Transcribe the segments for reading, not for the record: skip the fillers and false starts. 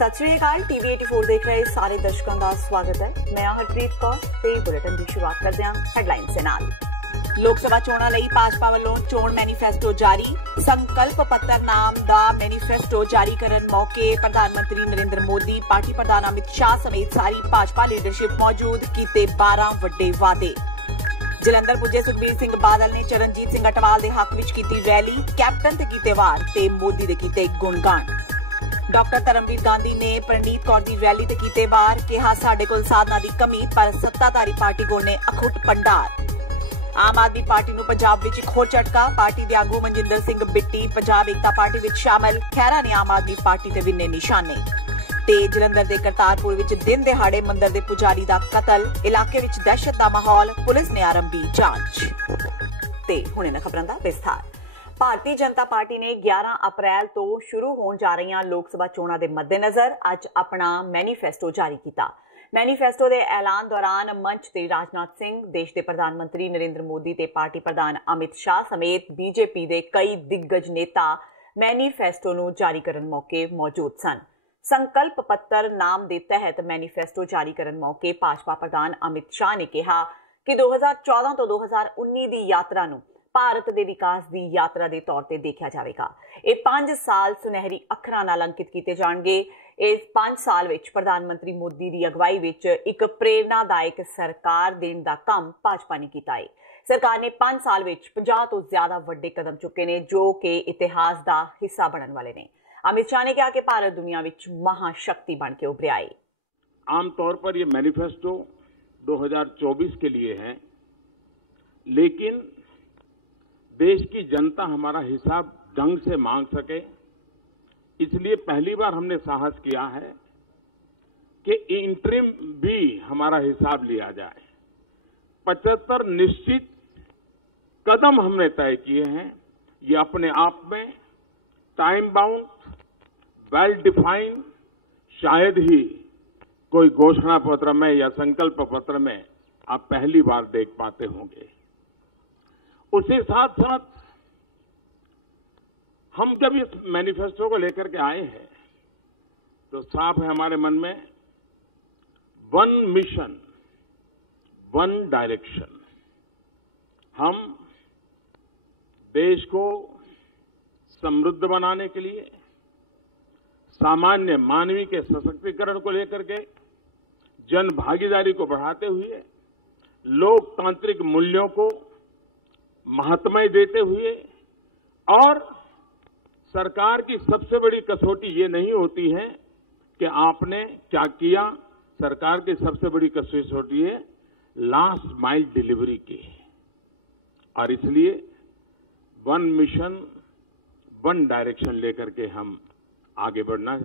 सत श्री अकाल। टीवी 84 देख रहे सारे दर्शकों का स्वागत है। मैं हरप्रीत कौर ते बुलेटिन की शुरुआत करते हैं हेडलाइंस से नाल। लोक सभा चोणां लई भाजपा वल्लों चोण मैनीफेस्टो जारी। संकल्प पत्र नाम दा मैनीफेस्टो जारी करन मौके प्रधानमंत्री नरेंद्र मोदी, पार्टी प्रधान अमित शाह समेत सारी भाजपा लीडरशिप मौजूद। कीते 12 वड्डे वादे। जलंधर पुजे सुखबीर सिंह बादल ने चरणजीत सिंह अटवाल दे हक विच कीती रैली। कैप्टन ते कीते वार ते मोदी दे कीते गुणगान। डॉक्टर धर्मवीर गांधी ने प्रणीत कौर दी रैली ते कीते वार। कहा साडे कोल साधना दी कमी पर सत्ताधारी पार्टी कोल ने अखुट भंडार। आम आदमी पार्टी नूं पंजाब विच एक होर झटका। पार्टी दे आगू मनजिंदर सिंह बिट्टी पंजाब एकता पार्टी विच शामिल। खैरा ने आम आदमी पार्टी ते विन्ने निशाने। ते जलंधर दे करतारपुर विच दिन दिहाड़े मंदिर दे पुजारी दा कतल। इलाके विच दहशत दा माहौल। पुलिस ने आरंभी जांच। ते हुणे न खबरां दा विस्तार। भारतीय जनता पार्टी ने 11 अप्रैल तो शुरू होने जा रही लोक सभा चोणां दे मद्देनजर अज अपना मैनीफेस्टो जारी किया। मैनीफेस्टो के ऐलान दौरान मंच ते राजनाथ सिंह, देश के प्रधानमंत्री नरेंद्र मोदी ते पार्टी प्रधान अमित शाह समेत बीजेपी के कई दिग्गज नेता मैनीफेस्टो नूं जारी करन मौके मौजूद सन। संकल्प पत्र नाम के तहत मैनीफेस्टो जारी करन मौके भाजपा प्रधान अमित शाह ने कहा कि 2014 तो 2019 की यात्रा नूं भारत के विकास की यात्रा के तौर पर देखा जाएगा। ये 5 साल सुनहरी अखरां नाल अंकित किए जाएंगे। इस 5 साल विच प्रधानमंत्री मोदी की अगवाई विच एक प्रेरणादायक सरकार देने का काम भाजपा ने किया है। सरकार ने 5 साल विच 50 तो ज्यादा वड्डे कदम चुके ने जो कि इतिहास का हिस्सा बनने वाले ने। अमित शाह ने कहा कि भारत दुनिया विच महाशक्ति बन के उभरिया है। आमतौर पर यह मैनिफेस्टो 2024 के लिए है, लेकिन देश की जनता हमारा हिसाब ढंग से मांग सके, इसलिए पहली बार हमने साहस किया है कि इंटरिम भी हमारा हिसाब लिया जाए। 75 निश्चित कदम हमने तय किए हैं। ये अपने आप में टाइम बाउंड, वेल डिफाइंड शायद ही कोई घोषणा पत्र में या संकल्प पत्र में आप पहली बार देख पाते होंगे। उसी साथ साथ हम जब इस मैनिफेस्टो को लेकर के आए हैं तो साफ है हमारे मन में वन मिशन, वन डायरेक्शन। हम देश को समृद्ध बनाने के लिए, सामान्य मानवीय के सशक्तिकरण को लेकर के, जन भागीदारी को बढ़ाते हुए, लोकतांत्रिक मूल्यों को महत्व देते हुए, और सरकार की सबसे बड़ी कसौटी ये नहीं होती है कि आपने क्या किया। सरकार की सबसे बड़ी कसौटी है लास्ट माइल डिलीवरी की। और इसलिए वन मिशन, वन डायरेक्शन लेकर के हम आगे बढ़ना है।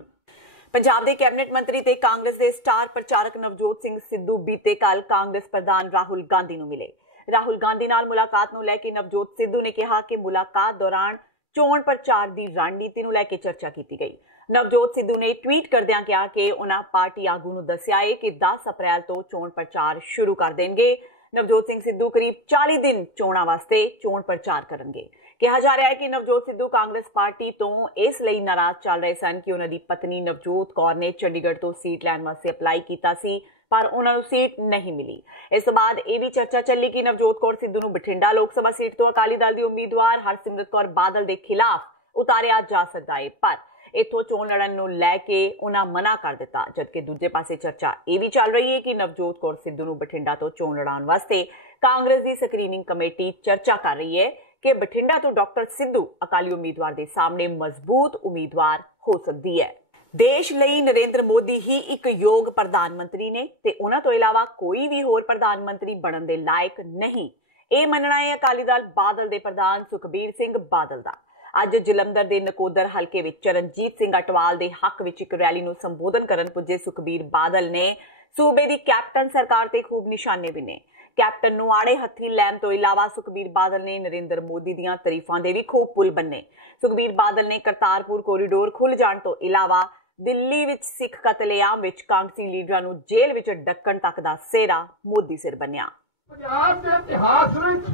पंजाब के कैबिनेट मंत्री ते कांग्रेस के स्टार प्रचारक नवजोत सिंह सिद्धू बीते कल कांग्रेस प्रधान राहुल गांधी नूं मिले। राहुल गांधी नाल मुलाकात नूं लैके नवजोत सिद्धू ने कहा कि मुलाकात दौरान चोण प्रचार की रणनीति नूं लैके चर्चा की गई। नवजोत सिद्धू ने ट्वीट करदिआं कहा कि उन्हां पार्टी आगू नूं दस्सिआ है कि 10 अप्रैल तो चोण प्रचार शुरू कर देणगे। नवजोत सिंह सिद्धू करीब 40 दिन चोणां वास्ते चोण प्रचार करनगे। कहा जा रहा है कि नवजोत सिद्धू कांग्रेस पार्टी तो इसलिए नाराज चल रहे सन कि उन्हां दी पत्नी नवजोत कौर ने चंडीगढ़ तो सीट लैण वास्ते अपलाई कीता सी पर उन्होंने सीट नहीं मिली। इस बाद यह भी चर्चा चली कि नवजोत कौर सिद्धू नूं बठिंडा लोक सभा सीट तो अकाली दल की उम्मीदवार हरसिमरत कौर बादल के खिलाफ उतारिया जा सकता है, पर इथों चोण लड़न नूं लैके उन्हां मना कर दिता। जबकि दूजे पासे चर्चा यह भी चल रही है कि नवजोत कौर सिद्धू नूं बठिंडा तो चोण लड़ाउण वास्ते कांग्रेस की स्क्रीनिंग कमेटी चर्चा कर रही है कि बठिंडा तो डॉक्टर सिद्धू अकाली उम्मीदवार के सामने मजबूत उम्मीदवार हो सकती है। देश ਲਈ नरेंद्र मोदी ही एक योग प्रधानमंत्री ने ते उन्हां तो इलावा कोई भी होर प्रधानमंत्री बनने के लायक नहीं। यह मनना है अकाली दल बादल के प्रधान सुखबीर सिंह बादल का। अज जलंधर के नकोदर हल्के विच चरणजीत सिंह अटवाल के हक विच एक रैली नूं संबोधन करन पुजे सुखबीर बादल ने सूबे की कैप्टन सरकार ते खूब निशाने बिने। कैप्टन नूं आड़े हत्थी लैण तो इलावा सुखबीर बादल ने नरेंद्र मोदी दीआं तारीफां दे भी खूब पुल बन्ने। सुखबीर बादल ने करतारपुर कोरीडोर खुल जाण तो इलावा दिल्ली विच सिख कतलेआम विच कांग्रेसी लीडरां नूं जेल विच डक्कण तक दा सेहरा मोदी सिर बन्निआ। पंजाब दे इतिहास विच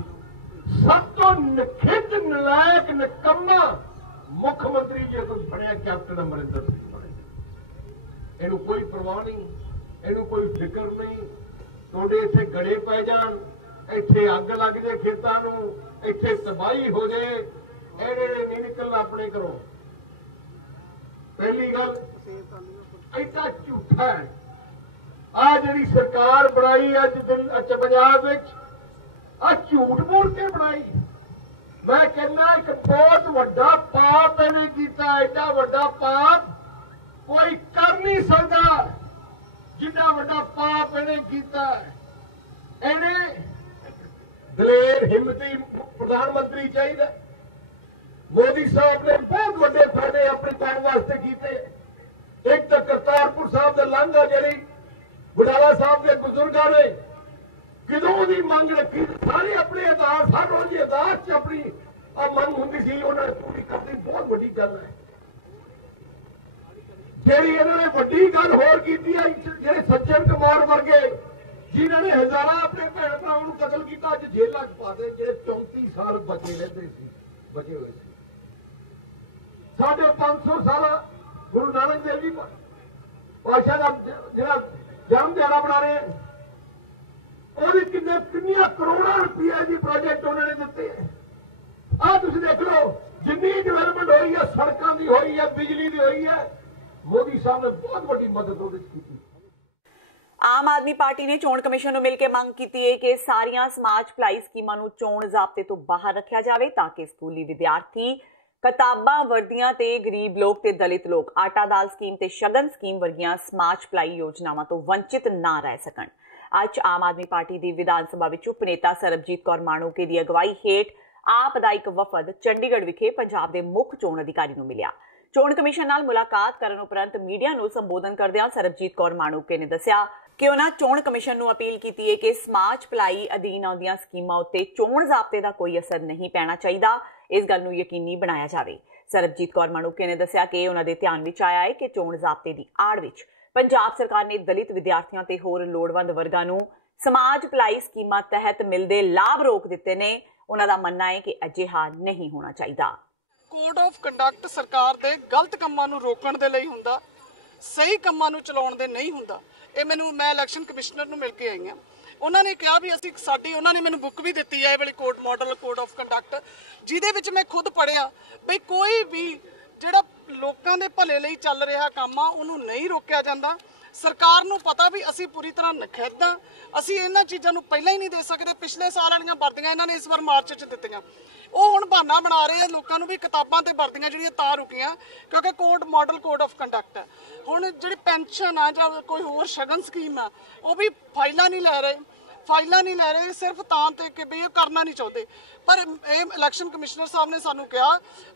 सब तो निखिच नलायक निकम्मा मुख्यमंत्री जे कोई बणिआ कैप्टन अमरिंदर सिंह बणे। ਇਹਨੂੰ ਕੋਈ ਪਰਵਾਹ ਨਹੀਂ, ਇਹਨੂੰ ਕੋਈ ਫਿਕਰ ਨਹੀਂ। ਤੁਹਾਡੇ ਇੱਥੇ ਗੜੇ ਪੈ ਜਾਣ, ਇੱਥੇ ਅੱਗ ਲੱਗ ਜਾਏ ਖੇਤਾਂ ਨੂੰ, ਇੱਥੇ ਤਬਾਹੀ ਹੋ ਜਾਏ, ਇਹਨੇ ਨਹੀਂ ਨਿਕਲਣਾ ਆਪਣੇ ਘਰੋਂ। ਪਹਿਲੀ ਗੱਲ ਐਡਾ ਝੂਠਾ ਹੈ। ਆ ਜਿਹੜੀ ਸਰਕਾਰ ਬਣਾਈ ਅੱਜ ਪੰਜਾਬ ਵਿੱਚ, ਆ ਝੂਠ ਬੋਲ ਕੇ ਬਣਾਈ। ਮੈਂ ਕਹਿੰਦਾ ਇੱਕ ਬਹੁਤ ਵੱਡਾ ਪਾਪ ਇਹਨੇ ਕੀਤਾ, ਐਡਾ ਵੱਡਾ ਪਾਪ ਕੋਈ ਕਰ ਨਹੀਂ ਸਕਦਾ ਜਿੰਨਾ ਵੱਡਾ ਪਾਪ ਇਹਨੇ ਕੀਤਾ। ਇਹਨੇ ਦਲੇਰ ਹਿੰਮਤੀ ਪ੍ਰਧਾਨ ਮੰਤਰੀ ਚਾਹੀਦਾ। ਮੋਦੀ ਸਾਹਿਬ ਨੇ ਬਹੁਤ ਵੱਡੇ ਫਾਇਦੇ ਆਪਣੇ ਪੈਣ ਵਾਸਤੇ ਕੀਤੇ। ਇੱਕ ਤਾਂ ਕਰਤਾਰਪੁਰ ਸਾਹਿਬ ਦਾ ਲਾਂਘਾ ਜਿਹੜੀ ਬੁਢਾਲਾ ਸਾਹਿਬ ਦੇ ਬਜ਼ੁਰਗਾਂ ਨੇ ਕਿਦੋਂ ਦੀ ਮੰਗ ਰੱਖੀ, ਸਾਰੇ ਆਪਣੇ ਅਦਾਲਤ ਹਰ ਰੋਜ਼ ਅਦਾਲਤ 'ਚ ਆਪਣੀ ਮੰਗ ਹੁੰਦੀ ਸੀ, ਉਹਨਾਂ ਨੇ ਪੂਰੀ ਕਰਨੀ। ਬਹੁਤ ਵੱਡੀ ਗੱਲ ਹੈ। ਜਿਹੜੀ ਇਹਨਾਂ ਨੇ ਵੱਡੀ ਗੱਲ ਹੋਰ ਕੀਤੀ ਹੈ, ਜਿਹੜੇ ਸੱਜਣ ਕੁਮਾਰ ਵਰਗੇ ਜਿਨ੍ਹਾਂ ਨੇ ਹਜ਼ਾਰਾਂ ਆਪਣੇ ਭੈਣ ਭਰਾਵਾਂ ਨੂੰ ਕਤਲ ਕੀਤਾ, ਅੱਜ ਜੇਲ੍ਹਾਂ 'ਚ ਪਾ ਦੇ, ਜਿਹੜੇ 34 ਸਾਲ ਬਚੇ ਰਹਿੰਦੇ ਸੀ, ਬਚੇ ਹੋਏ ਸੀ। 550 ਸਾਲ ਗੁਰੂ ਨਾਨਕ ਦੇਵ ਜੀ ਪਾਤਸ਼ਾਹ ਦਾ ਜਿਹੜਾ ਜਨਮ ਦਿਹਾੜਾ ਬਣਾ ਰਹੇ, ਉਹਦੇ ਕਿੰਨੀਆਂ ਕਰੋੜਾਂ ਰੁਪਏ ਦੀ ਪ੍ਰੋਜੈਕਟ ਉਹਨਾਂ ਨੇ ਦਿੱਤੇ। ਆਹ ਤੁਸੀਂ ਦੇਖ ਲਓ, ਜਿੰਨੀ ਡਿਵੈਲਪਮੈਂਟ ਹੋਈ ਹੈ, ਸੜਕਾਂ ਦੀ ਹੋਈ ਹੈ, ਬਿਜਲੀ ਦੀ ਹੋਈ ਹੈ, ਮੋਦੀ ਸਾਹਿਬ ਨੇ ਬਹੁਤ ਵੱਡੀ ਮਦਦ ਉਹਦੇ ਵਿੱਚ ਕੀਤੀ। ਆਮ ਆਦਮੀ ਪਾਰਟੀ ਨੇ ਚੋਣ ਕਮਿਸ਼ਨ ਨੂੰ ਮਿਲ ਕੇ ਮੰਗ ਕੀਤੀ ਹੈ ਕਿ ਸਾਰੀਆਂ ਸਮਾਜ ਭਲਾਈ ਸਕੀਮਾਂ ਨੂੰ ਚੋਣ ਜ਼ਾਬਤੇ ਤੋਂ ਬਾਹਰ ਰੱਖਿਆ ਜਾਵੇ ਤਾਂ ਕਿ ਸਕੂਲੀ ਵਿਦਿਆਰਥੀ ਕਿਤਾਬਾਂ, ਵਰਦੀਆਂ ਤੇ ਗਰੀਬ ਲੋਕ ਤੇ ਦਲਿਤ ਲੋਕ ਆਟਾ ਦਾਲ ਸਕੀਮ ਤੇ ਸ਼ਗਨ ਸਕੀਮ ਵਰਗੀਆਂ ਸਮਾਜ ਭਲਾਈ ਯੋਜਨਾਵਾਂ ਤੋਂ ਵੰਚਿਤ ਨਾ ਰਹਿ ਸਕਣ। ਅੱਜ ਆਮ ਆਦਮੀ ਪਾਰਟੀ ਦੀ ਵਿਧਾਨ ਸਭਾ ਵਿੱਚ ਉਪ ਨੇਤਾ ਸਰਬਜੀਤ ਕੌਰ ਮਾਣੂਕੇ ਦੀ ਅਗਵਾਈ ਹੇਠ ਆਪ ਦਾ ਇੱਕ ਵਫਦ ਚੰਡੀਗੜ੍ਹ ਵਿਖੇ ਪੰਜਾਬ ਦੇ ਮੁੱਖ ਚੋਣ ਅਧਿਕਾਰੀ ਨੂੰ ਮਿਲਿਆ। ਚੋਣ ਕਮਿਸ਼ਨ ਨਾਲ ਮੁਲਾਕਾਤ ਕਰਨ ਉਪਰੰਤ ਮੀਡੀਆ ਨੂੰ ਸੰਬੋਧਨ ਕਰਦਿਆਂ ਸਰਬਜੀਤ ਕੌਰ ਮਾਣੂਕੇ ਨੇ ਦੱਸਿਆ ਕਿ ਉਹਨਾਂ ਚੋਣ ਕਮਿਸ਼ਨ ਨੂੰ ਅਪੀਲ ਕੀਤੀ ਹੈ ਕਿ ਸਮਾਜ ਭਲਾਈ ਅਧੀਨ ਆਉਂਦੀਆਂ ਸਕੀਮਾਂ ਉੱਤੇ ਚੋਣ ਜ਼ਾਬਤੇ ਦਾ ਕੋਈ ਅਸਰ ਨਹੀਂ ਪੈਣਾ ਚਾਹੀਦਾ। ਇਸ ਗੱਲ ਨੂੰ ਯਕੀਨੀ ਬਣਾਇਆ ਜਾਵੇ। ਸਰਬਜੀਤ ਕੌਰ ਮਾਣੂਕੇ ਨੇ ਦੱਸਿਆ ਕਿ ਉਹਨਾਂ ਦੇ ਧਿਆਨ ਵਿੱਚ ਆਇਆ ਹੈ ਕਿ ਚੋਣ ਜ਼ਾਬਤੇ ਦੀ ਆੜ ਵਿੱਚ ਪੰਜਾਬ ਸਰਕਾਰ ਨੇ ਦਲਿਤ ਵਿਦਿਆਰਥੀਆਂ ਤੇ ਹੋਰ ਲੋੜਵੰਦ ਵਰਗਾਂ ਨੂੰ ਸਮਾਜ ਭਲਾਈ ਸਕੀਮਾਂ ਤਹਿਤ ਮਿਲਦੇ ਲਾਭ ਰੋਕ ਦਿੱਤੇ ਨੇ। ਉਹਨਾਂ ਦਾ ਮੰਨਣਾ ਹੈ ਕਿ ਅਜਿਹਾ ਨਹੀਂ ਹੋਣਾ ਚਾਹੀਦਾ। ਕੋਡ ਆਫ ਕੰਡਕਟ ਸਰਕਾਰ ਦੇ ਗਲਤ ਕੰਮਾਂ ਨੂੰ ਰੋਕਣ ਦੇ ਲਈ ਹੁੰਦਾ, ਸਹੀ ਕੰਮਾਂ ਨੂੰ ਚਲਾਉਣ ਦੇ ਨਹੀਂ ਹੁੰਦਾ। ਇਹ ਮੈਂ ਇਲੈਕਸ਼ਨ ਕਮਿਸ਼ਨਰ ਨੂੰ ਮਿਲ ਕੇ ਆਈ ਹਾਂ। ਉਹਨਾਂ ਨੇ ਕਿਹਾ ਵੀ ਅਸੀਂ ਉਹਨਾਂ ਨੇ ਮੈਨੂੰ ਬੁੱਕ ਵੀ ਦਿੱਤੀ ਹੈ ਇਹ ਵਾਲੀ ਮਾਡਲ ਕੋਡ ਆਫ ਕੰਡਕਟ, ਜਿਹਦੇ ਵਿੱਚ ਮੈਂ ਖੁਦ ਪੜ੍ਹਿਆ ਬਈ ਕੋਈ ਵੀ ਜਿਹੜਾ ਲੋਕਾਂ ਦੇ ਭਲੇ ਲਈ ਚੱਲ ਰਿਹਾ ਕੰਮ ਆ ਉਹਨੂੰ ਨਹੀਂ ਰੋਕਿਆ ਜਾਂਦਾ। ਸਰਕਾਰ ਨੂੰ ਪਤਾ ਵੀ ਅਸੀਂ ਪੂਰੀ ਤਰ੍ਹਾਂ ਨਖੇਧਾਂ, ਅਸੀਂ ਇਹਨਾਂ ਚੀਜ਼ਾਂ ਨੂੰ ਪਹਿਲਾਂ ਹੀ ਨਹੀਂ ਦੇ ਸਕਦੇ। ਪਿਛਲੇ ਸਾਲ ਵਾਲੀਆਂ ਵਰਦੀਆਂ ਇਹਨਾਂ ਨੇ ਇਸ ਵਾਰ ਮਾਰਚ 'ਚ ਦਿੱਤੀਆਂ, ਉਹ ਹੁਣ ਬਹਾਨਾ ਬਣਾ ਰਹੇ ਆ ਲੋਕਾਂ ਨੂੰ ਵੀ ਕਿਤਾਬਾਂ ਤੇ ਵਰਦੀਆਂ ਜਿਹੜੀਆਂ ਤਾਂ ਰੁਕੀਆਂ ਕਿਉਂਕਿ ਮਾਡਲ ਕੋਡ ਆਫ ਕੰਡਕਟ ਹੈ। ਹੁਣ ਜਿਹੜੀ ਪੈਨਸ਼ਨ ਆ ਜਾਂ ਕੋਈ ਹੋਰ ਸ਼ਗਨ ਸਕੀਮ ਆ ਉਹ ਵੀ ਫਾਈਲਾਂ ਨਹੀਂ ਲੈ ਰਹੇ ਸਿਰਫ ਤਾਂ ਤੇ ਕਿ ਵੀ ਇਹ ਕਰਨਾ ਨਹੀਂ ਚਾਹੁੰਦੇ। ਪਰ ਇਹ ਇਲੈਕਸ਼ਨ ਕਮਿਸ਼ਨਰ ਸਾਹਿਬ ਨੇ ਸਾਨੂੰ ਕਿਹਾ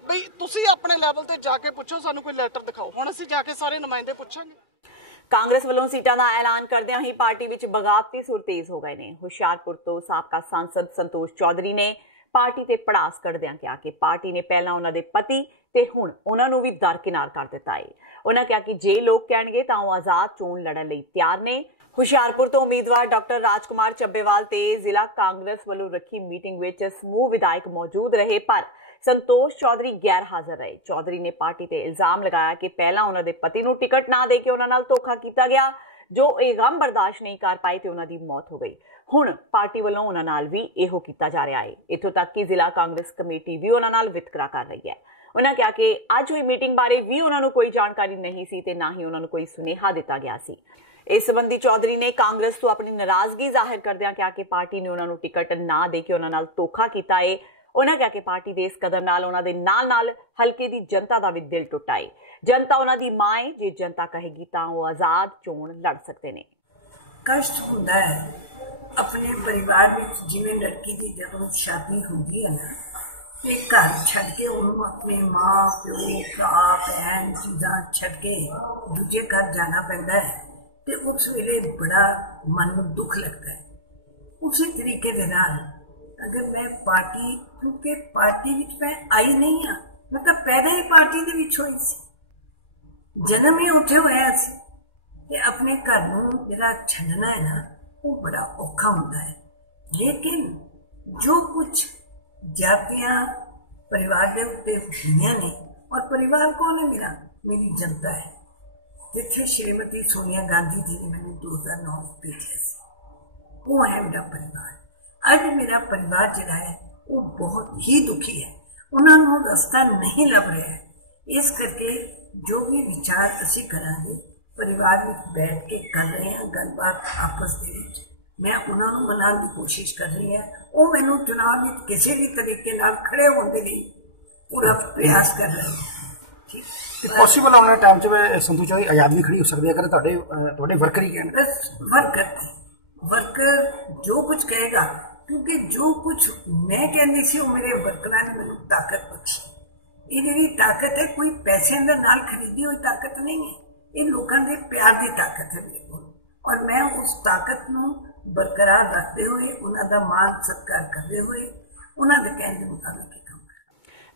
ਬਈ ਤੁਸੀਂ ਆਪਣੇ ਲੈਵਲ ਤੇ ਜਾ ਕੇ ਪੁੱਛੋ, ਸਾਨੂੰ ਕੋਈ ਲੈਟਰ ਦਿਖਾਓ। ਹੁਣ ਅਸੀਂ ਜਾ ਕੇ ਸਾਰੇ ਨੁਮਾਇੰਦੇ ਪੁੱਛਾਂਗੇ। ਕਾਂਗਰਸ ਵੱਲੋਂ ਸੀਟਾਂ ਦਾ ਐਲਾਨ ਕਰਦਿਆਂ ਹੀ ਪਾਰਟੀ ਵਿੱਚ ਬਗਾਵਤੀ ਸੁਰ ਤੇਜ਼ ਹੋ ਗਏ ਨੇ। ਹੁਸ਼ਿਆਰਪੁਰ ਤੋਂ ਸਾਬਕਾ ਸਾਂਸਦ ਸੰਤੋਸ਼ ਚੌਧਰੀ ਨੇ ਪਾਰਟੀ ਤੇ ਪੜਾਸ ਕੱਢਦਿਆਂ ਕਿਹਾ ਕਿ ਪਾਰਟੀ ਨੇ ਪਹਿਲਾਂ ਉਹਨਾਂ ਦੇ ਪਤੀ ਤੇ ਹੁਣ ਉਹਨਾਂ ਨੂੰ ਵੀ ਦਰਕਿਨਾਰ ਕਰ ਦਿੱਤਾ ਹੈ। ਉਹਨਾਂ ਕਿਹਾ ਕਿ ਜੇ ਲੋਕ ਕਹਿਣਗੇ ਤਾਂ ਉਹ ਆਜ਼ਾਦ ਚੋਣ ਲੜਨ ਲਈ ਤਿਆਰ ਨੇ। ਹੁਸ਼ਿਆਰਪੁਰ ਤੋਂ ਉਮੀਦਵਾਰ ਡਾਕਟਰ ਰਾਜਕੁਮਾਰ ਚੱਬੇਵਾਲ ਤੇ ਜ਼ਿਲ੍ਹਾ ਕਾਂਗਰਸ ਵੱਲੋਂ ਰੱਖੀ ਮੀਟਿੰਗ ਵਿੱਚ ਸਮੂਹ ਵਿਧਾਇਕ ਮੌਜੂਦ ਰਹੇ ਪਰ ਸੰਤੋਸ਼ ਚੌਧਰੀ ਗੈਰ ਹਾਜ਼ਰ ਰਹੇ। ਚੌਧਰੀ ਨੇ ਪਾਰਟੀ ਤੇ ਇਲਜ਼ਾਮ ਲਗਾਇਆ ਕਿ ਪਹਿਲਾਂ ਉਹਨਾਂ ਦੇ ਪਤੀ ਨੂੰ ਟਿਕਟ ਨਾ ਦੇ ਕੇ ਉਹਨਾਂ ਨਾਲ ਧੋਖਾ ਕੀਤਾ ਗਿਆ, ਜੋ ਇਹ ਗਮ ਬਰਦਾਸ਼ਤ ਨਹੀਂ ਕਰ ਪਾਏ ਤੇ ਉਹਨਾਂ ਦੀ ਮੌਤ ਹੋ ਗਈ। ਹੁਣ ਪਾਰਟੀ ਵੱਲੋਂ ਉਹਨਾਂ ਨਾਲ ਵੀ ਇਹੋ ਕੀਤਾ ਜਾ ਰਿਹਾ ਹੈ। ਇੱਥੋਂ ਤੱਕ ਕਿ ਜ਼ਿਲ੍ਹਾ ਕਾਂਗਰਸ ਕਮੇਟੀ ਵੀ ਉਹਨਾਂ ਨਾਲ ਵਿਤਕਰਾ ਕਰ ਰਹੀ ਹੈ। ਉਹਨਾਂ ਕਿਹਾ ਕਿ ਅੱਜ ਹੋਈ ਮੀਟਿੰਗ ਬਾਰੇ ਵੀ ਉਹਨਾਂ ਨੂੰ ਕੋਈ ਜਾਣਕਾਰੀ ਨਹੀਂ ਸੀ ਤੇ ਨਾ ਹੀ ਉਹਨਾਂ ਨੂੰ ਕੋਈ ਸੁਨੇਹਾ ਦਿੱਤਾ ਗਿਆ ਸੀ। ਇਸ ਸੰਬੰਧੀ ਚੌਧਰੀ ਨੇ ਕਾਂਗਰਸ ਤੋਂ ਆਪਣੀ ਨਾਰਾਜ਼ਗੀ ਜ਼ਾਹਿਰ ਕਰਦਿਆਂ ਕਿਹਾ ਕਿ ਪਾਰਟੀ ਨੇ ਉਹਨਾਂ ਨੂੰ ਟਿਕਟ ਨਾ ਦੇ ਕੇ ਉਹਨਾਂ ਨਾਲ ਧੋਖਾ ਕੀਤਾ ਹੈ। ਉਹਨਾਂ ਕਿਹਾ ਕਿ ਪਾਰਟੀ ਦੇ ਇਸ ਕਦਮ ਨਾਲ ਉਹਨਾਂ ਦੇ ਨਾਲ ਹਲਕੇ ਦੀ ਜਨਤਾ ਦਾ ਵੀ ਦਿਲ ਟੁੱਟਾ ਹੈ। ਜਨਤਾ ਉਹਨਾਂ ਦੀ ਮਾਂ ਹੈ, ਜੇ ਜਨਤਾ ਕਹੇਗੀ ਤਾਂ ਉਹ ਆਜ਼ਾਦ ਚੋਣ ਲੜ ਸਕਦੇ ਨੇ। ਕਸ਼ਟ ਹੁੰਦਾ ਹੈ ਆਪਣੇ ਪਰਿਵਾਰ ਵਿੱਚ, ਜਿਵੇਂ ਲੜਕੀ ਦੀ ਜਦੋਂ ਸ਼ਾਦੀ ਹੁੰਦੀ ਹੈ ਨਾ ਤੇ ਘਰ ਛੱਡ ਕੇ ਉਹਨੂੰ ਆਪਣੇ ਮਾਂ ਪਿਓ ਭਰਾ ਭੈਣ ਚੀਜ਼ਾਂ ਛੱਡ ਕੇ ਦੂਜੇ ਘਰ ਜਾਣਾ ਪੈਂਦਾ ਹੈ ਤੇ ਉਸ ਵੇਲੇ ਬੜਾ ਮਨ ਨੂੰ ਦੁੱਖ ਲੱਗਦਾ ਹੈ। ਉਸੇ ਤਰੀਕੇ ਦੇ ਨਾਲ ਅਗਰ ਮੈਂ ਪਾਰਟੀ, ਕਿਉਂਕਿ ਪਾਰਟੀ ਵਿੱਚ ਮੈਂ ਆਈ ਨਹੀਂ ਹਾਂ, ਮੈਂ ਤਾਂ ਪੈਦਾ ਹੀ ਪਾਰਟੀ ਦੇ ਵਿੱਚ ਹੋਈ ਸੀ, ਜਨਮ ਹੀ ਉੱਥੇ ਹੋਇਆ ਸੀ ਤੇ ਆਪਣੇ ਘਰ ਨੂੰ ਜਿਹੜਾ ਛੱਡਣਾ ਹੈ ਨਾ ਉਹ ਬੜਾ ਔਖਾ ਹੁੰਦਾ ਹੈ। ਲੇਕਿਨ ਜੋ ਕੁਝ ਜਾਤੀਆਂ ਪਰਿਵਾਰ ਦੇ ਉੱਤੇ ਹੋਈਆਂ ਨੇ, ਔਰ ਪਰਿਵਾਰ ਕੌਣ ਹੈ? ਮੇਰੀ ਜਨਤਾ ਹੈ। जिथे श्रीमती सोनिया गांधी जी ने मैंने 2009 भेजा सी। वो है मेरा परिवार। अज मेरा परिवार जिहड़ा है वो बहुत ही दुखी है, उन्होंने रास्ता नहीं लभ रहा है। इस करके जो भी विचार असी करांगे परिवार में बैठ के कर रहे हैं गलबात आपस दे विच। मैं उन्होंने मनाने की कोशिश कर रही है, वो मैनू चुनाव में किसी भी तरीके नाल खड़े होने के लिए पूरा प्रयास कर रहे हैं। ठीक पॉसिबल आने टाइम च संधू चौधरी आजाद भी खड़ी हो सकती है अगर तुहाडे वर्कर ही कहण। बस वर्कर जो कुछ कहेगा, क्योंकि जो कुछ मैं कहनी सी वो मेरे वर्करां ने मैनू ताकत बख्शी। ये जिहड़ी ताकत है कोई पैसे दे नाल खरीदी हुई ताकत नहीं है, ये लोगों के प्यार की ताकत है मेरे को। और मैं उस ताकत नूं बरकरार रखते हुए उन्हां दा मान सत्कार करते हुए उन्हां दे कहण दे मुताबिक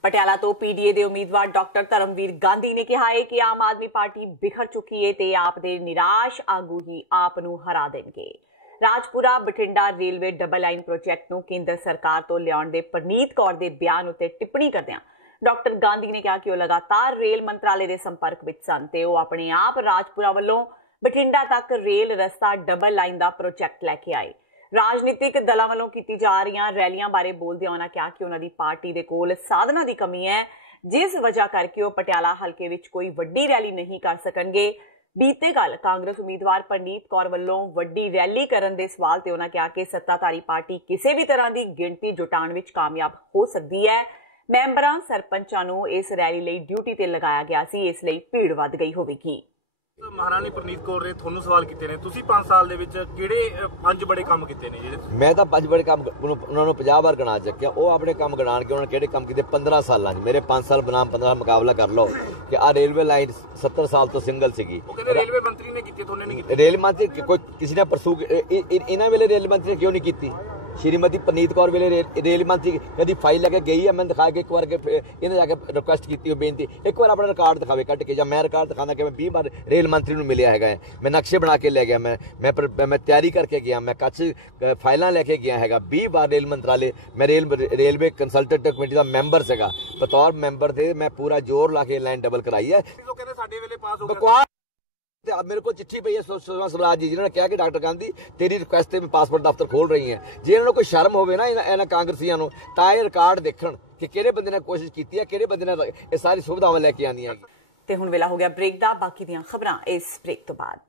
पटियाला तो पीडीए के उम्मीदवार डॉक्टर धर्मवीर गांधी ने कहा है कि आम आदमी पार्टी बिखर चुकी है ते आप दे निराश आगू ही आप नूं हरा देणगे। Rajpura Bathinda railway double line project नूं केंद्र सरकार तो लियाउण दे परनीत कौर दे बयान उत्ते टिप्पणी करदिआं डॉक्टर गांधी ने कहा कि वह लगातार रेल मंत्रालय के संपर्क विच सन ते ओह अपने आप राजपुरा वल्लों बठिंडा तक रेल रस्ता डबल लाइन का प्रोजेक्ट लैके आए। राजनीतिक दलों वालों की जा रही रैलियां बारे बोलदिआं उन्होंने कहा कि उन्होंने पार्टी के कोल साधना की कमी है, जिस वजह करके वह पटियाला हल्के विच कोई वड्डी रैली नहीं कर सकणगे। बीते कल कांग्रेस उम्मीदवार परनीत कौर वल्लों वड्डी रैली करन दे सवाल ते उन्होंने कहा कि सत्ताधारी पार्टी किसी भी तरह की गिणती जुटाउण विच कामयाब हो सकती है। मैंबरां सरपंचां नूं इस रैली लई ड्यूटी ते लगाया गया सी, इसलिए भीड़ वध गई होवेगी। महारानी परनीत कौर ने ਤੁਹਾਨੂੰ ਸਵਾਲ ਕੀਤੇ ਨੇ, ਤੁਸੀਂ 5 ਸਾਲ ਦੇ ਵਿੱਚ ਕਿਹੜੇ 5 ਬੜੇ ਕੰਮ ਕੀਤੇ ਨੇ ਜਿਹੜੇ? ਮੈਂ ਤਾਂ 5 ਬੜੇ ਕੰਮ ਉਹਨਾਂ ਨੂੰ 50 ਵਾਰ ਗਣਾ ਚੱਕਿਆ। ਉਹ ਆਪਣੇ ਕੰਮ ਗਣਾਣ ਕੇ ਉਹਨਾਂ ਨੇ ਕਿਹੜੇ ਕੰਮ ਕੀਤੇ 15 ਸਾਲਾਂ 'ਚ। ਮੇਰੇ 5 ਸਾਲ ਬਨਾਮ 15 ਮੁਕਾਬਲਾ ਕਰ ਲਓ ਕਿ ਆ ਰੇਲਵੇ ਲਾਈਨ 70 ਸਾਲ ਤੋਂ ਸਿੰਗਲ ਸੀਗੀ। ਉਹ ਕਹਿੰਦੇ ਰੇਲਵੇ ਮੰਤਰੀ ਨੇ ਕੀਤੀ, ਤੁਹਾਨੂੰ ਨਹੀਂ ਕੀਤੀ। ਰੇਲ ਮੰਤਰੀ ਕੋਈ ਕਿਸੇ ਨੇ ਪਰਸੂ ਇਹਨਾਂ ਵੇਲੇ ਰੇਲ ਮੰਤਰੀ ਨੇ ਕਿਉਂ ਨਹੀਂ ਕੀਤੀ? श्रीमती परनीत कौर वेले रेल मंत्री कभी फाइल लगे गई है, मैंने दिखाया कि एक बार इन्हें जाके रिक्वेस्ट की बेनती एक बार अपना रिकॉर्ड दिखावे कट के, जब मैं रिकॉर्ड दिखाना कि मैं 20 बार रेल मंत्री को मिलिया है, मैं नक्शे बना के ले गया, मैं तैयारी करके गया, मैं कच्छ फाइलां लेके गया है 20 बार रेल मंत्रालय। मैं रेलवे कंसलटेंट कमेटी का मैंबर से बतौर मैंबर थे, मैं पूरा जोर ला के लाइन डबल कराई है। मेरे को चिट्ठी पई है सुषमा स्वराज जी जिन्होंने कहा कि डॉक्टर गांधी तेरी रिक्वेस्ट से पासपोर्ट दफ्तर खोल रही हैं। जे इन्होंने कोई शर्म होवे ना इन्हां कांग्रेसियां नूं तां इह रिकॉर्ड देखण कि किहड़े बंदे ने कोशिश की है, किहड़े बंदे ने ये सारी सुविधावां लैके आंदियां। ते हुण वेला हो गया ब्रेक दा, बाकी दीआं खबरां इस ब्रेक तो बाद।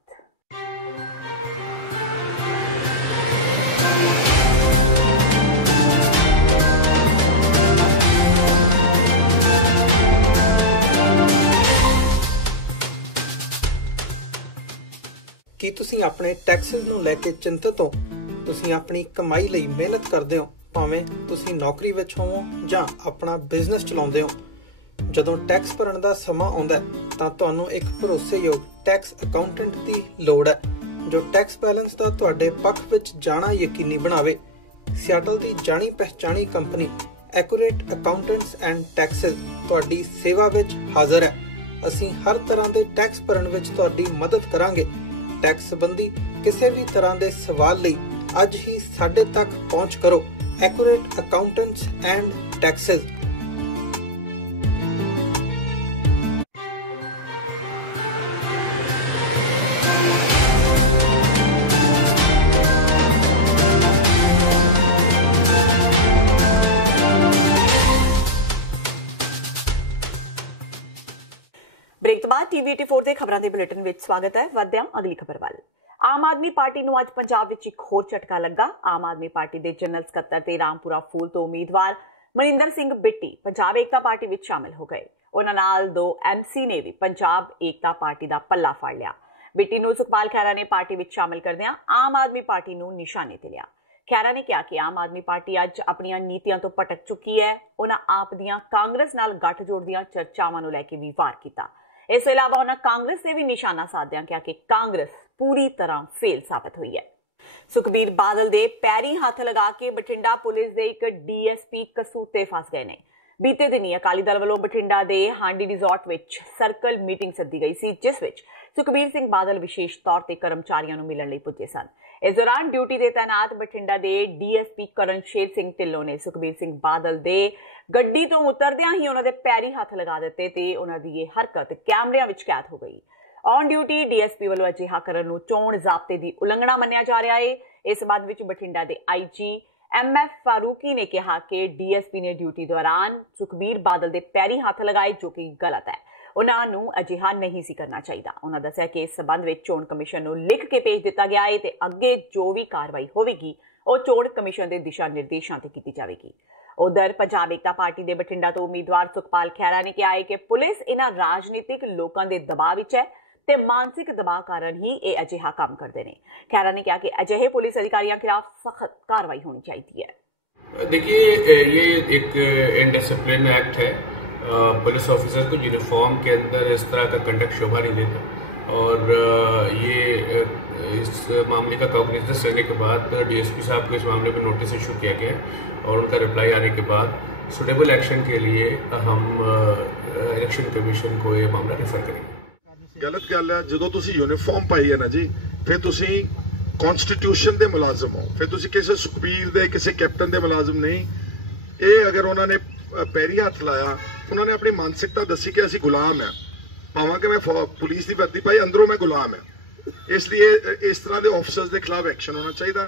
ਕੀ ਤੁਸੀਂ ਆਪਣੇ ਟੈਕਸਿਸ ਨੂੰ ਲੈ ਕੇ ਚਿੰਤਤ ਹੋ? ਤੁਸੀਂ ਆਪਣੀ ਕਮਾਈ ਲਈ ਮਿਹਨਤ ਕਰਦੇ ਹੋ, ਭਾਵੇਂ ਤੁਸੀਂ ਨੌਕਰੀ ਵਿੱਚ ਹੋਵੋ ਜਾਂ ਆਪਣਾ ਬਿਜ਼ਨਸ ਚਲਾਉਂਦੇ ਹੋ। ਜਦੋਂ ਟੈਕਸ ਭਰਨ ਦਾ ਸਮਾਂ ਆਉਂਦਾ ਤਾਂ ਤੁਹਾਨੂੰ ਇੱਕ ਭਰੋਸੇਯੋਗ ਟੈਕਸ ਅਕਾਊਂਟੈਂਟ ਦੀ ਲੋੜ ਹੈ ਜੋ ਟੈਕਸ ਬੈਲੈਂਸ ਦਾ ਤੁਹਾਡੇ ਪੱਖ ਵਿੱਚ ਜਾਣਾ ਯਕੀਨੀ ਬਣਾਵੇ। ਸਿਆਟਲ ਦੀ ਜਾਣੀ ਪਹਿਚਾਣੀ company accurate accountants and taxes ਤੁਹਾਡੀ ਸੇਵਾ ਵਿੱਚ ਹਾਜ਼ਰ ਹੈ। ਅਸੀਂ ਹਰ ਤਰ੍ਹਾਂ ਦੇ ਟੈਕਸ ਭਰਨ ਵਿੱਚ ਤੁਹਾਡੀ ਮਦਦ ਕਰਾਂਗੇ। टैक्स संबंधी किसी भी तरह के सवाल लई अज ही साडे तक पहुंच करो। Accurate accountants and taxes. Break तो बाद टीवी 84 ਦੇ ਖਬਰਾਂ ਦੇ ਬੁਲੇਟਿਨ ਵਿੱਚ ਸਵਾਗਤ ਹੈ। ਵਧਦਿਆਂ ਅਗਲੀ ਖਬਰ ਵੱਲ। ਆਮ ਆਦਮੀ ਪਾਰਟੀ ਨੂੰ ਅੱਜ ਪੰਜਾਬ ਵਿੱਚ ਇੱਕ ਹੋਰ ਝਟਕਾ ਲੱਗਾ। ਆਮ ਆਦਮੀ ਪਾਰਟੀ ਦੇ ਜਨਰਲ ਸਕੱਤਰ ਤੇ ਰਾਮਪੁਰਾ ਫੂਲ ਤੋਂ ਉਮੀਦਵਾਰ ਮਨਿੰਦਰ ਸਿੰਘ ਬਿੱਟੀ ਪੰਜਾਬ ਏਕਤਾ ਪਾਰਟੀ ਵਿੱਚ ਸ਼ਾਮਿਲ ਹੋ ਗਏ। ਉਹਨਾਂ ਨਾਲ 2 MC ਨੇ ਵੀ ਪੰਜਾਬ ਏਕਤਾ ਪਾਰਟੀ ਦਾ ਪੱਲਾ ਫੜ ਲਿਆ। ਬਿੱਟੀ ਨੂੰ ਸੁਖਪਾਲ ਖਹਿਰਾ ਨੇ ਪਾਰਟੀ ਵਿੱਚ ਸ਼ਾਮਿਲ ਕਰਦਿਆਂ ਆਮ ਆਦਮੀ ਪਾਰਟੀ ਨੂੰ ਨਿਸ਼ਾਨੇ ਤੇ ਲਿਆ। ਖਹਿਰਾ ਨੇ ਕਿਹਾ ਕਿ ਆਮ ਆਦਮੀ ਪਾਰਟੀ ਅੱਜ ਆਪਣੀਆਂ ਨੀਤੀਆਂ ਤੋਂ ਭਟਕ ਚੁੱਕੀ ਹੈ। ਉਹਨਾਂ ਆਪ ਦੀਆਂ ਕਾਂਗਰਸ ਨਾਲ ਗੱਠਜੋੜ ਦੀਆਂ ਚਰਚਾਵਾਂ ਨੂੰ ਲੈ ਕੇ ਵੀ ਵਾਰ ਕੀਤਾ। इस अलावा उन्होंने कांग्रेस से भी निशाना साधिया कहा कि कांग्रेस पूरी तरह फेल साबित हुई है। सुखबीर बादल दे पैरी हाथ लगा के बठिंडा पुलिस दे एक DSP कसूते फस गए ने। बीते दिनी अकाली दल वालों बठिंडा दे हांडी रिजॉर्ट विच सर्कल मीटिंग सद्दी गई सी, जिस विच सुखबीर सिंह बादल विशेष तौर ते कर्मचारियों नूं मिलण लई पुजे सन। इस दौरान ड्यूटी दे तैनात बठिंडा दे DSP करणशेर सिंह ढिल्लों ने सुखबीर सिंह बादल दे ਗੱਡੀ ਤੋਂ ਉਤਰਦਿਆਂ ਹੀ ਉਹਨਾਂ ਦੇ ਪੈਰੀ ਹੱਥ ਲਗਾ ਦਿੱਤੇ ਤੇ ਉਹਨਾਂ ਦੀ ਇਹ ਹਰਕਤ ਕੈਮਰਿਆਂ ਵਿੱਚ ਕੈਦ ਹੋ ਗਈ। ਔਨ ਡਿਊਟੀ ਡੀਐਸਪੀ ਵੱਲੋਂ ਅਜਿਹਾ ਕਰਨ ਨੂੰ ਚੋਣ ਜ਼ਾਬਤੇ ਦੀ ਉਲੰਘਣਾ ਮੰਨਿਆ ਜਾ ਰਿਹਾ ਹੈ। ਇਸ ਸੰਬੰਧ ਵਿੱਚ ਬਠਿੰਡਾ ਦੇ ਆਈਜੀ ਐਮਐਫ ਫਾਰੂਕੀ ਨੇ ਕਿਹਾ ਕਿ ਡੀਐਸਪੀ ਨੇ ਡਿਊਟੀ ਦੌਰਾਨ ਸੁਖਬੀਰ ਬਾਦਲ ਦੇ ਪੈਰੀ ਹੱਥ ਲਗਾਏ, ਜੋ ਕਿ ਗਲਤ ਹੈ। ਉਹਨਾਂ ਨੂੰ ਅਜਿਹਾ ਨਹੀਂ ਸੀ ਕਰਨਾ ਚਾਹੀਦਾ। ਉਹਨਾਂ ਦੱਸਿਆ ਕਿ ਇਸ ਸੰਬੰਧ ਵਿੱਚ ਚੋਣ ਕਮਿਸ਼ਨ ਨੂੰ ਲਿਖ ਕੇ ਭੇਜ ਦਿੱਤਾ ਗਿਆ ਹੈ ਤੇ ਅੱਗੇ ਜੋ ਵੀ ਕਾਰਵਾਈ ਹੋਵੇਗੀ ਉਹ ਚੋਣ ਕਮਿਸ਼ਨ ਦੇ ਦਿਸ਼ਾ ਨਿਰਦੇਸ਼ਾਂ ਤੇ ਕੀਤੀ ਜਾਵੇਗੀ। ਉਧਰ ਪੰਜਾਬ ਏਕਤਾ ਪਾਰਟੀ ਦੇ ਬਠਿੰਡਾ ਤੋਂ ਉਮੀਦਵਾਰ ਸੁਖਪਾਲ ਖਹਿਰਾ ਨੇ ਕਿਹਾ ਹੈ ਕਿ ਪੁਲਿਸ ਇਹਨਾਂ ਰਾਜਨੀਤਿਕ ਲੋਕਾਂ ਦੇ ਦਬਾਅ ਵਿੱਚ ਹੈ ਤੇ ਮਾਨਸਿਕ ਦਬਾਅ ਕਾਰਨ ਹੀ ਇਹ ਅਜਿਹਾ ਕੰਮ ਕਰਦੇ ਨੇ। ਖਹਿਰਾ ਨੇ ਕਿਹਾ ਕਿ ਅਜਿਹੇ ਪੁਲਿਸ ਅਧਿਕਾਰੀਆਂ ਖਿਲਾਫ सख्त कार्रवाई होनी चाहिए। देखिए, ये एक इनडिसिप्लिन एक्ट है। पुलिस ऑफिसर को यूनिफॉर्म के अंदर इस तरह का कंडक्ट शोभा नहीं देता और ये इस मामले का कॉग्निजेंस लेने के बाद डीएसपी साहब को इस मामले में नोटिस इशू किया गया और उनका रिप्लाई आने के बाद सुटेबल एक्शन के लिए हम इलेक्शन कमीशन को ये मामला रेफर करेंगे। गलत गल है, जो तुसी यूनिफॉर्म पाई है ना जी, फिर तुसी कॉन्स्टिट्यूशन के मुलाजम हो, फिर तुसी किसी सुखबीर दे किसी कैप्टन के मुलाजम नहीं। ये अगर उन्होंने पैरी हथ लाया, उन्होंने अपनी मानसिकता दसी कि असी गुलाम है, भावें कि मैं पुलिस की वर्दी पाई, अंदरों मैं गुलाम है। इसलिए इस तरह के ऑफिसर्स के खिलाफ एक्शन होना चाहिए।